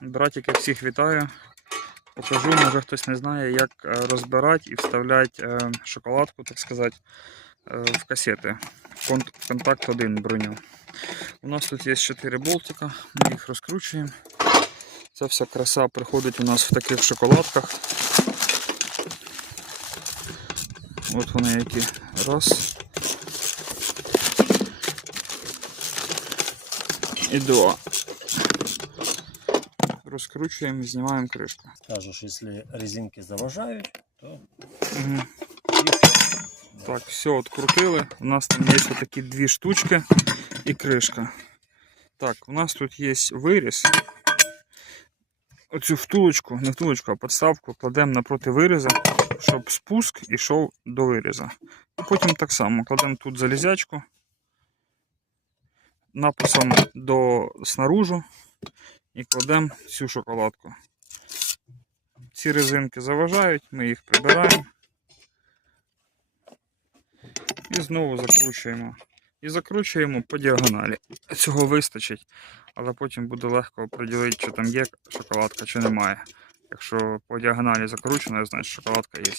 Братики, всіх вітаю. Покажу, може хтось не знає, як е, розбирати і вставляти е, шоколадку, так сказати, е, в касети. Кон- Контакт 1 броню. У нас тут є 4 болтика, ми їх розкручуємо. Ця вся краса приходить у нас в таких шоколадках. От вони які. Раз. І два. Розкручуємо, знімаємо кришку. Скажешь, если резинки заважають, то Угу. Так, все, открутили. У нас там є такі дві штучки і кришка. Так, у нас тут є виріз. Оцю втулочку, не втулочку, а подставку кладемо напроти виріза, щоб спуск ішов до виріза. І потім так само кладемо тут залізячку написом до снаружи і кладемо цю шоколадку. Ці резинки заважають, ми їх прибираємо. І знову закручуємо. І закручуємо по діагоналі. Цього вистачить, але потім буде легко приділити, чи там є шоколадка, чи немає. Якщо по діагоналі закручено, значить шоколадка є.